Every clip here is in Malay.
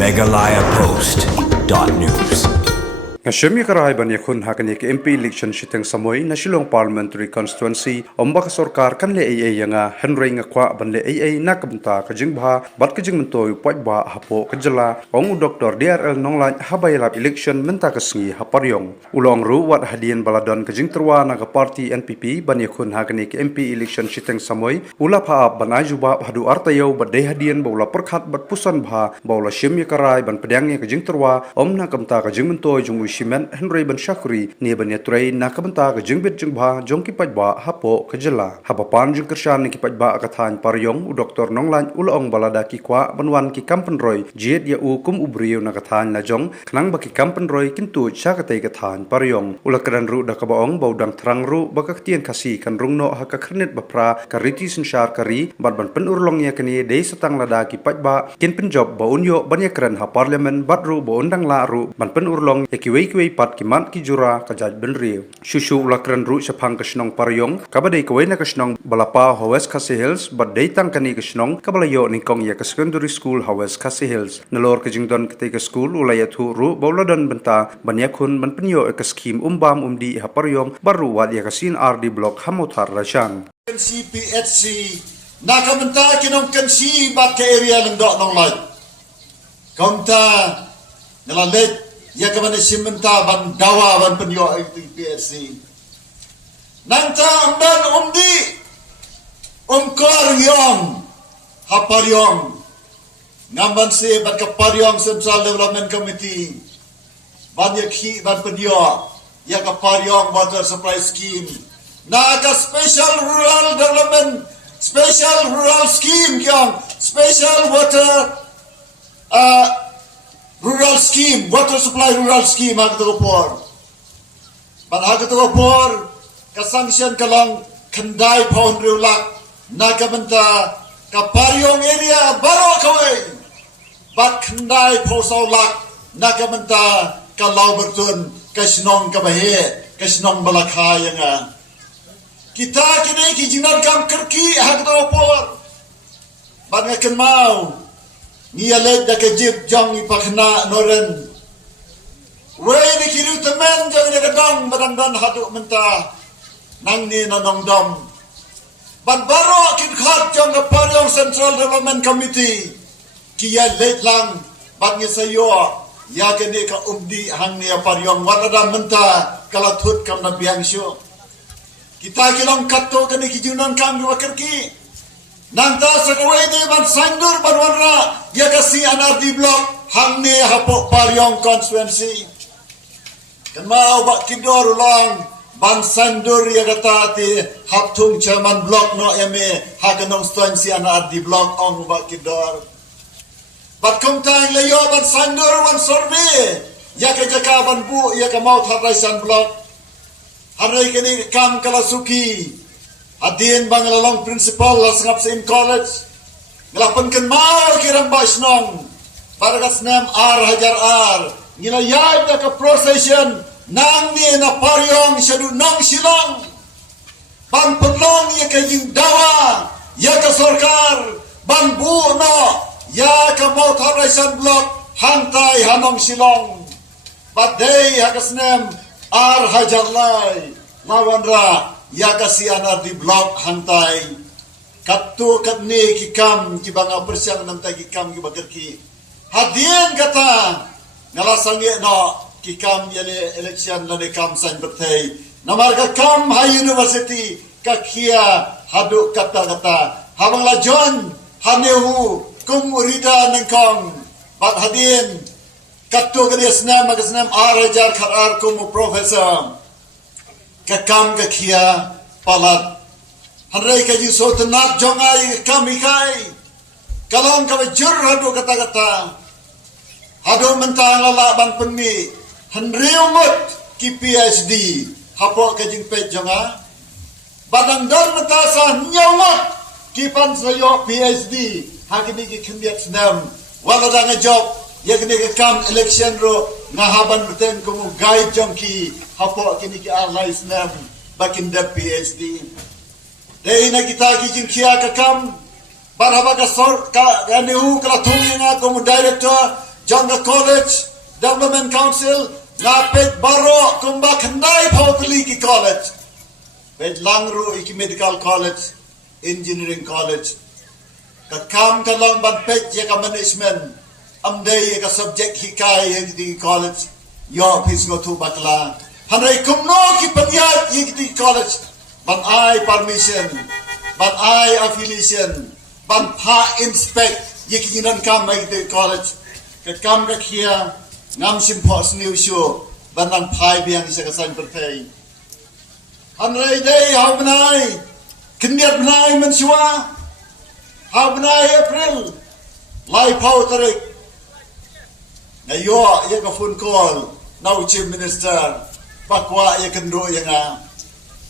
megalayapost.news. Ngashmi karai ban yakun hakani ke MP election shiteng samoi na Shillong Parliamentary Constituency ombak sorkar kan le AA yanga Henry ngakwa ban le AA nakabunta ka jingbha bat ka jingmentoi poitba hapo kajala ong Dr. DRL nonglan habailap election menta kasngi haparyong ulong ru wat hadian baladon ka jingterwa na ka party NPP ban yakun hakani ke MP election shiteng samoi ula pha ban ajuba hadu artayo badai hadian baula perkhat bat pusan bha baula shimi karai ban pedang ka jingterwa om nakamta ka jingmentoi jung Shimen Henry ban Shakuri ni ban yatrai nakabanta ka jingbit jingbha jongki pajba hapo kajala hapapan jing kershan ki pajba ka than paryong u Dr. Nonglan ulong balada ki kwa banwan ki kampen roy jiet ya u kum ubriu na ka than na jong khnang ba ki kampen roy kintu chakatai ka than paryong ulakran ru da ka baong baudang thrang ru bakak tien khasi kan rungno ha ka khnet bapra ka riti sanshar kari ban ban pen urlong ya kani dei satang lada ki pajba kin pen job ba unyo ban yakran ha parliament batru ba undang la ru ban pen urlong ya kiwei pat kimat ki jura ka jaj benri shushu ulakran ru chapang ka snong paryong kabadai kawai na ka snong balapa Hawes Khasi Hills badai tang kani ka snong kabalayo ningkong ya ka secondary school Hawes Khasi Hills nalor ka jingdon ka ka school ulaya thu ru bauladon benta banyakhun ban penyo ka scheme umbam umdi ha paryong baru wat ya ka sin RD block hamothar rajang CPHC nakamenta kinong kansi bat ka area ng dok nong lai kaunta nalalit ya kaman simenta ban dawa ban penyo PSC nanta amdan umdi koryong haparyong ngamban se ban kaparyong Central Development Committee ban yakhi ban penyo ya kaparyong water supply scheme na ka special rural scheme kyang special water rural scheme, water supply rural scheme hagtugapor. Ban hagtugapor, kasanksyon kalang kanday paun riulak, nakamanta kaparyong area baro kaway. Bat kanday po saulak, nakamanta kalaw bertun, kasinong kabahe, kasinong balakaya nga. Kita kini kijinan kam kerki hagtugapor. Ban ngakan mau, niyalet da kajib jang ipakna noren way ni kiru temen jang ni kadang badang haduk menta nang ni nanong dom ban baro kin khat jang ka paryong Central Development Committee kiya let lang ban ni sayo ya kene ka umdi hang ni paryong warada menta kala thut kam na biang syo kita kilong katto kene kijunan kam ni wakerki nanta sakawai de ban sandur ban wanra ya kasi NRD block hangne hapo paryong constituency kan mau bak kidor ulang ban sandur ya kata ti haptung chairman block no eme haganong constituency NRD block ong bak kidor bat komtang layo ban sandur wan sorbe ya ka jaka ban bu ya ka mau tharaisan block harai kini kam kalasuki adin bangalalong principal lasngap sa college ngelapan kan mau kirang basnong para kasnam hajar ngilayad na ka procession nang ni na paryong syadu nang silong pangpedlong ya kaying dawa ya ka sorkar banbu no ya ka mau tharaisan blok hantai hanong silong badai hakasnam hajar lai lawanra ya kasi NRD block hantai katto katne kikam kibanga persiang namta kikam kibagerki hadian kata ngalasangi no kikam yale election lade kam san bertai namarga kam high university kakia hadu kata habang lajon hanehu kum urida nengkong bat hadian katto kadesna magasnam arajar kharar kum professor kakam kakia palat hanrai kaji sotenat jongai kami kai kalong kabajur hadu kata hadu mentang lala ban penmi hanrai umut ki PhD hapo kajing pet jonga badang dar mentasa nyawat ki pan sayo PhD hakini ki khimbiat senam wala da ngajok yakni ke kam election ro ngahaban beten kumu guide jongki hapo kini ki alai snam bakin da PhD dei na kita ki jingkia ka kam barhaba ka sor ka nehu kala thungi nga kumu director Jangka College, Development Council, ngapit baro kumba kendai pau teli ki college. Pet langru iki Medical College, Engineering College. Kakam kalong ban pet ya ka management. Amday ya ka subject hikai yang di college. Yo pis go tu bakla. Hanai kumno ki penyat yang di college. Ban ai permission, ban ai affiliation, ban pa inspect yang kinan kam mai di college. Kakam rak here ngam simpos new show banang pai biang isa kasan berpay. Hanrai day how benai kendiat benai mensua how benai April lai pau tarik ngayo ya ka phone call now chief minister pakwa ya kendo ya nga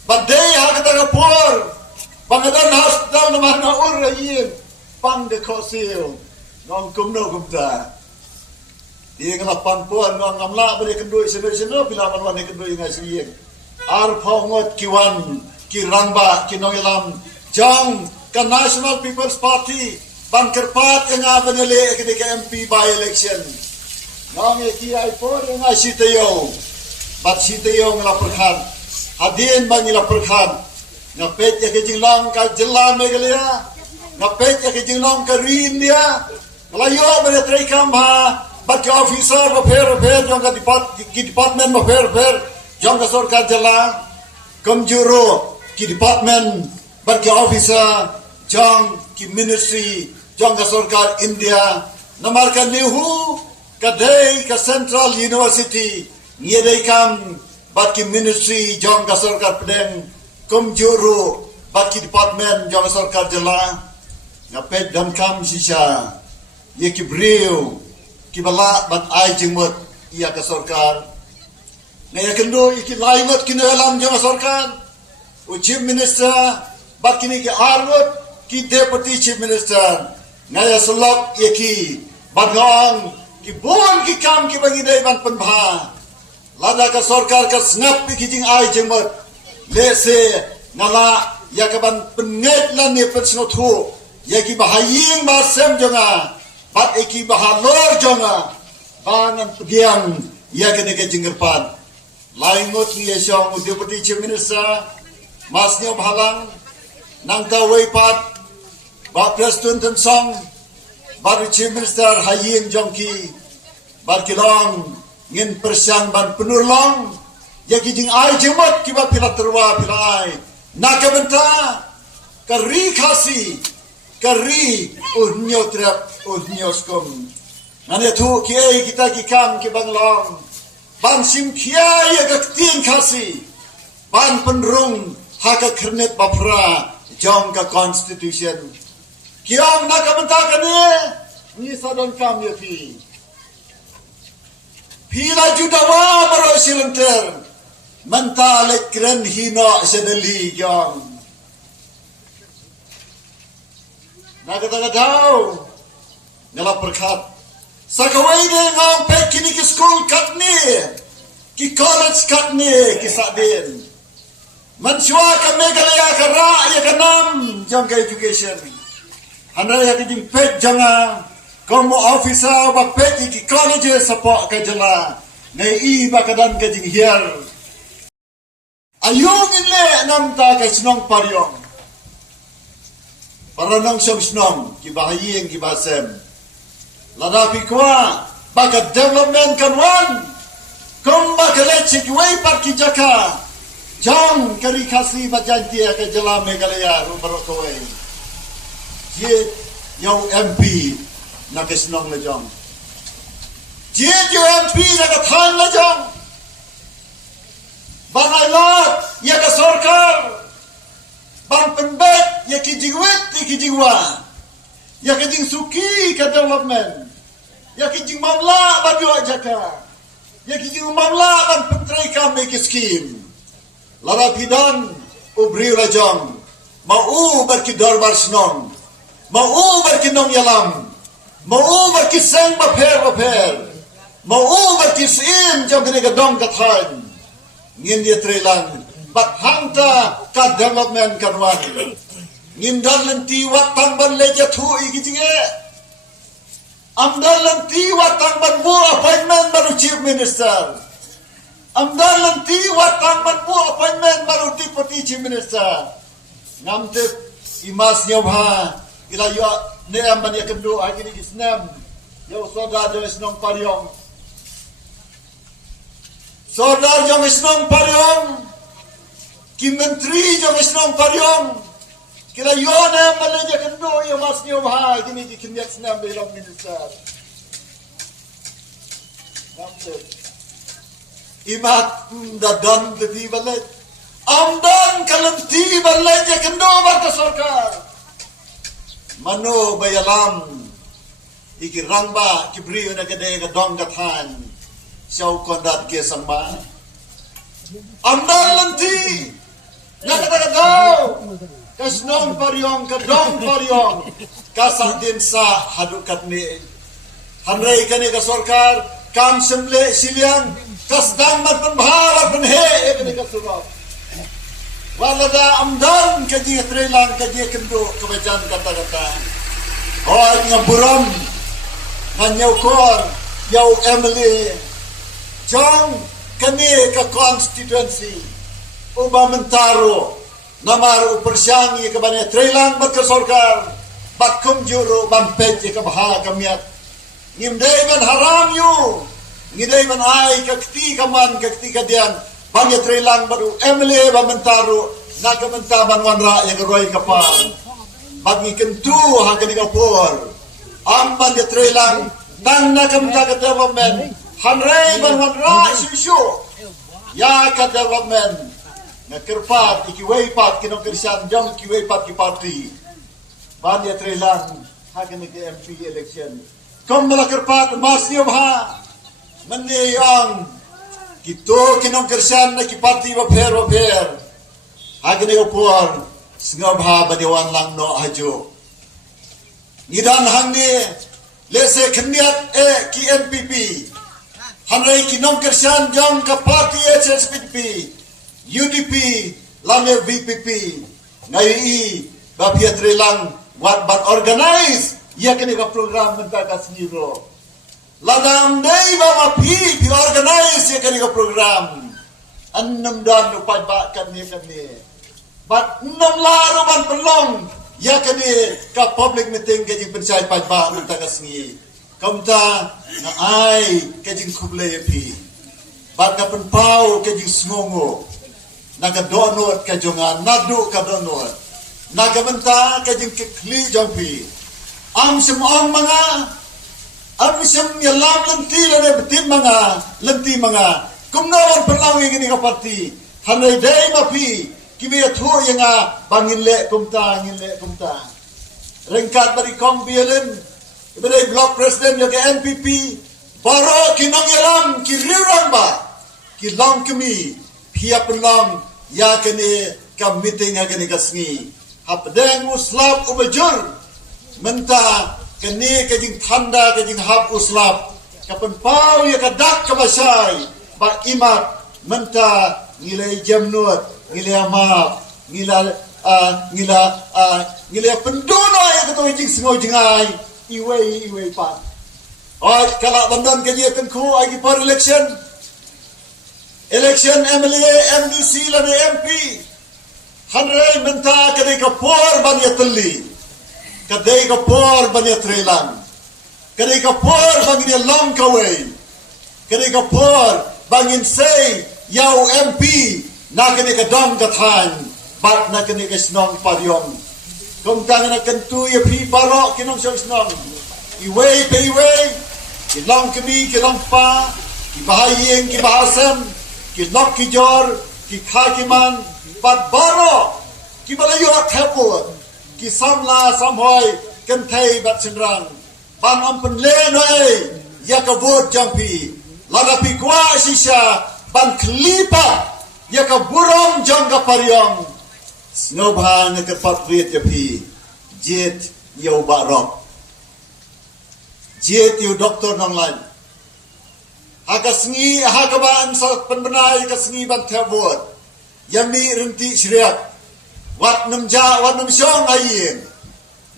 badai ha kata kapur pangadan hospital namar na urayin pang de kosil ngong kumno kumta. Dia kena pampuan ngam ngamla beri kendui sene bila manwan kendui ngai siyeng. Ar phongot kiwan ki rangba ki nongilam jang ka National People's Party ban kerpat nga benele ketika MP by election. Ngam ki ai por ngai sitayo. Bat sitayo ngala perkhan. Hadin ban ngala perkhan. Ngapet ya ke jinglang ka jelan megalia. Ngapet ya ke jinglang ka rin dia. Ngalayo beri traikam ha. But the officer repair jong ka department repair jong ka sarkar jala kamjuro ki department but the officer jong ki ministry jong ka sarkar India namar ka lihu kadai ka Central University ngedai kam but ki ministry jong ka sarkar Pedeng kamjuro but ki department jong ka sarkar jala ngapet dam kam sisa ye ki breu kibala bat ai jengmut ia ka sarkar ngaya kendo iki laimat kini alam jang sarkar chief minister bat kini ki armut ki deputy chief minister ngaya sulak iki bagong ki bon ki kam ki bangidai ban penbha lada ka sarkar ka snap ki jing ai jengmut lese ngala ya ka ban penget lan ni pensnotu ya ki bahaying ba sem jonga bat iki bahalor jonga bangan pegiang ya kene ke jinggerpan laingot ni yesong deputy chief minister masnya bahalang nang tawai pat ba presiden tensong baru chief minister haying jongki bar kilong ngin persang ban penurlong ya ki jing ai jemot ki ba pila terwa pila ai nakabenta kari khasi kari uhnyo trap uhnyo skom nane tu kiai kita ki kam ki banglong ban sim kiai ga tin khasi ban penrung haka kernet bapra jong ka constitution kiam nakabenta kane ni sadon kam ye pila judawa baro silenter mentale kren hino sedeli jong Nagadagadaw ngala perkat sakawai de ngam pe kini ki school kat ni ki college kat ni ki sadin mansua ka megalaya ka ra ya ka nam jang ka education handra ya ki jing pe janga komo officer ba pe ki college support ka jala nei i ba kadan ka jing hier ayung ile nam ta ka snong paryong Paranong siyang kibahaying kibasem. Ladapi kwa, baka development kanwan. Kung baka lechik way parkijaka. Jang kari kasi bajantia ke jala megalaya rubarokaway. Jit yaw MP na kisnong na jang. Jit yaw MP na kathan na jang. Banay lot, yaga sarkar. Ban penbet ya kijingwet ya kijingwa ya kijing suki ka development ya kijing mamla ba dua jaka ya kijing mamla ban pentrai ka make scheme lara pidan ubri rajang mau berki darbar snong mau berki nong yalam mau berki sang ba per mau berki sim jang kene ka dong ka than ngin dia trelang bat hangta ka development kanwan ngindar lenti watang ban leja thu igi jinge Amdan lanti watang manmu appointment baru chief minister. Amdan lanti watang manmu appointment baru deputy chief minister. Ngamtip imas nyobha ila yo ne amban ya kendo agi ni kisnam. Yo sodar jo isnong paryong. Sodar jo isnong paryong. Ki menteri jo isnong paryong. Kila yo ne amban ya kendo yo mas nyobha agi ni kinyak snam belong minister. Ngamtip imat dadan di balik. Amdan kalanti balai je kendo bata sarkar. Mano bayalam iki rangba kibri na gede ga dong gathan. Siaw kondat ke sangma. Amdan lanti nakata daw. Kasnong paryong kadong paryong kasang din sa hadukat ni. Hanray kani ka sarkar kam semble siliang kasdang man panbahawat panhe kani ka surab. Walada amdan kaji trelang kaji kendo kebajan kata-kata. Oh nga buram nga kor yau Emily jong kani ka constituency uba mentaro namaru persyangi kabanya trelang bat sarkar bakum juro bampet ka baha kamiat ngimdai man haram yu ngidai man ai kakti kaman kakti kadian bangya trelang baru Emily bamentaru nagamentaban wanra yang roy kapan bagi kentu hanggang kapur amban ya trelang dan nagamenta development hanrei ban wanra susu ya ka development nakirpat ikiway pat kinong kristian jong ikiway pat ki party ban ya trelang hanggang MP election kom malakirpat mas niyo ha maniyang kito kinong kristian na ki party waper Agni upor sngabha badiwan lang no hajo. Nidan hangni lese khniat ki NPP. Hanrai kinong kersan jong ka party HSPP. UDP lame VPP. Ngai ba piatre lang wat ban organize ya kini ka program mentar ka sniro. Ladam dai ba mapi organize ya kini ka program. Annam dan upad ba kami. But enam laro ban pelong ya kani ka public meeting ke jing panchayat pajba nang tagasngi kamta na ai ke jing kuble pi bat ka penpau ke jing sngongo naga donot ka jonga nadu ka donot naga menta ke jing kli jongpi am semong mga am sem yalam lenti le betim lenti mga kumnawan pelong ngini ka parti hanai dai mapi Kibia thu yang bangin le kumta rengkat bari kong bielen ibadai block president yang NPP baro kinong yalam kiriurang ba kilong kami pia penlong ya kini ka meeting ha kini kasngi hapdeng uslap ubajur menta kini kajing tanda kajing hap uslap kapan pau ya kadak kabasai ba imat menta ngilai jamnut ngilai amap ngilai pendono yang ketoi jing sengau jengai iwei pan oi kalak bandan kaji tenku agi par election MLA MDC lan MP hanrei menta kadai kapor ban ya telli kadai kapor ban ya trelang kadai kapor bangin ya long kawai kadai kapor bangin say yau MP nakini ka dong kathan bat nakini ka snong paryong kung tangan na kantu ya pi paro kinong siyang snong iway pa iway kilong kami kilong pa kibahaying kibahasam kilok kijor kikakiman bat baro kibalayo at hepot kisamla samhoy kantay bat sinrang pan ampen lenoy yakabot jampi ladapi kwa sisya ban klipa ya ka burom jong ka paryong snobha nga ka patrit ya pi jet yaw barok jet yaw doktor nong lan hakasngi hakabaan sa penbenay kasngi ban tabot yami renti syriak wat nam syong ayin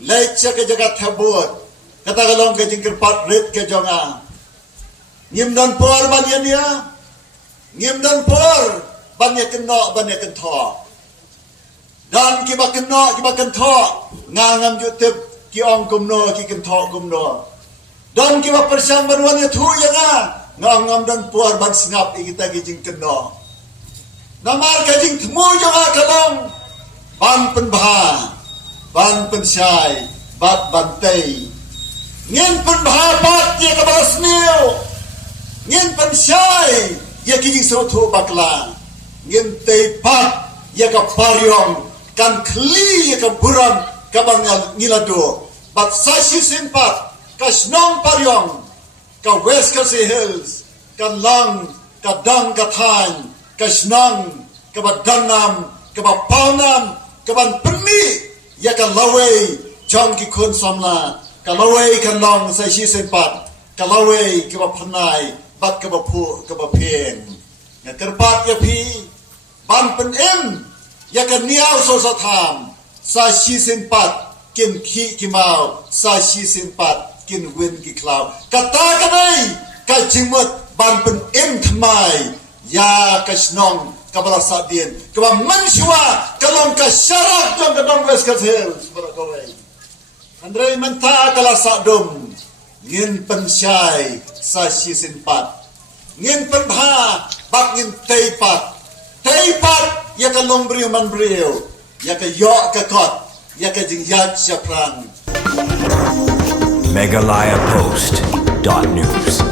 lait sa ka jagat tabot kata kalong ke jing kerpat rit ke jonga. Ngim dan por banyak dia. Ngim dan por banyak kena banyak kentho. Dan kiba kena kiba kentho ngangam jutip ki ong kumno ki kentho kumno. Dan kiba persang banuan tu yang ngangam dan por ban singap kita kijing kena. Namar kajing temu jonga kalong ban penbah ban pensyai bat bantai. Ngin penbah bat dia ke basniu. Ngin pensyai ya kijing serotu bakla. Ngin teipat ya ka paryong kan kli ya ka buram ka bangal ngilado. Bat sashi simpat ka snong paryong ka west ka hills ka lang ka dang ka than ka snong ka badanam ka paunam ka ban penmi ya ka laway jong ki kun samla ka laway ka long sashi simpat ka laway ka panai bat ka pu ka pen ya kerpat ya pi ban pen em ya ka niaw so sa tham sa shi sin pat kin ki ki mau sa shi sin pat kin win ki cloud kata ka dai ka jingmut ban pen em thmai ya ka snong ka bala sa dien ka ba manshwa ka long ka sharak jong ka dong west ka hills bala ka wai andre menta kala sa dum ngin pensyai sa shi sin pat ngin penbha bak ngin teipat ya ka long briu man briu ya ka yo ka kot ya ka jing yat sya prang MegaLayaPost.news